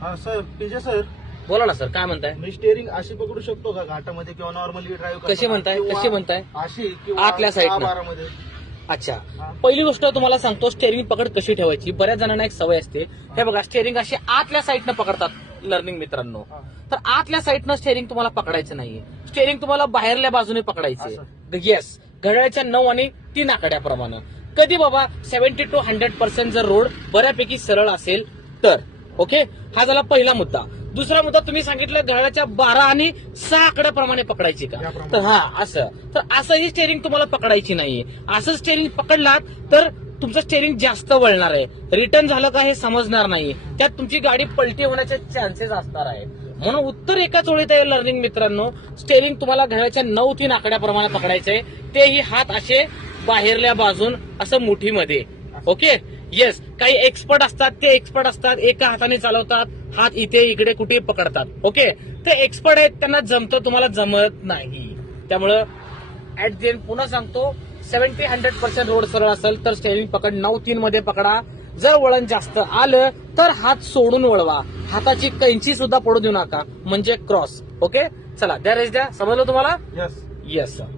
हा sir, Tejas sir, बोला ना सर, काय म्हणताय? मी स्टेअरिंग अशी पकडू शकतो का घाटामध्ये किंवा नॉर्मली ड्राईव्ह कशी म्हणताय? अशी किंवा आतल्या साईडनं? 12 अच्छा, हा. पहिली गोष्ट तुम्हाला सांगतो, स्टेअरिंग पकड कशी ठेवायची. बऱ्याच जणांना एक सवय असते, हे बघा स्टेअरिंग अशी आतल्या साईडनं पकडतात लर्निंग मित्रांनो. हा. तर आतल्या साईडनं स्टेअरिंग तुम्हाला पकडायचं नाहीये. स्टेअरिंग तुम्हाला बाहेरल्या बाजूने पकडायचे. येस, घड्याळाच्या 9 आणि 3 आकड्याप्रमाणे. कधी बाबा 70 to 100% जर रोड बऱ्यापैकी सरळ असेल तर. ओके, हा झाला पहिला मुद्दा. दुसरा मुद्दा, तुम्ही सांगितलं घड्याळाच्या 12 आणि 6 आकड्याप्रमाणे पकडायची का? याप्रमाणे. तर हा असं, तर असंही स्टेअरिंग तुम्हाला पकडायची नाहीये. असं स्टेअरिंग पकडलात तर तुमचं स्टेअरिंग जास्त वळणार आहे, रिटर्न झालं का हे समजणार नाही, त्यात तुमची गाडी पलटी होण्याचे चान्सेस असणार आहेत. म्हणून उत्तर एकाच ओळीत आहे लर्निंग मित्रांनो, स्टेअरिंग तुम्हाला घड्याळाच्या 9-3 आकड्याप्रमाणे पकडायचंय, तेही हात असे बाहेरल्या बाजून असं मुठीमध्ये. Okay, yes. काही एक्सपर्ट असतात, ते एक्सपर्ट असतात, एका हाताने चालवतात, हात इथे इकडे कुठे पकडतात. ओके, ते एक्सपर्ट आहेत, त्यांना जमतं, तुम्हाला जमत नाही. त्यामुळं ऍट द एंड पुन्हा सांगतो, 70-100% रोड सरळ असेल तर स्टेअरिंग पकड 9-3 मध्ये पकडा. जर वळण जास्त आलं तर हात सोडून वळवा, हाताची कैंची सुद्धा पडू देऊ नका, म्हणजे क्रॉस. ओके, चला द्या रेस द्या. समजलं तुम्हाला? यस. Yes sir.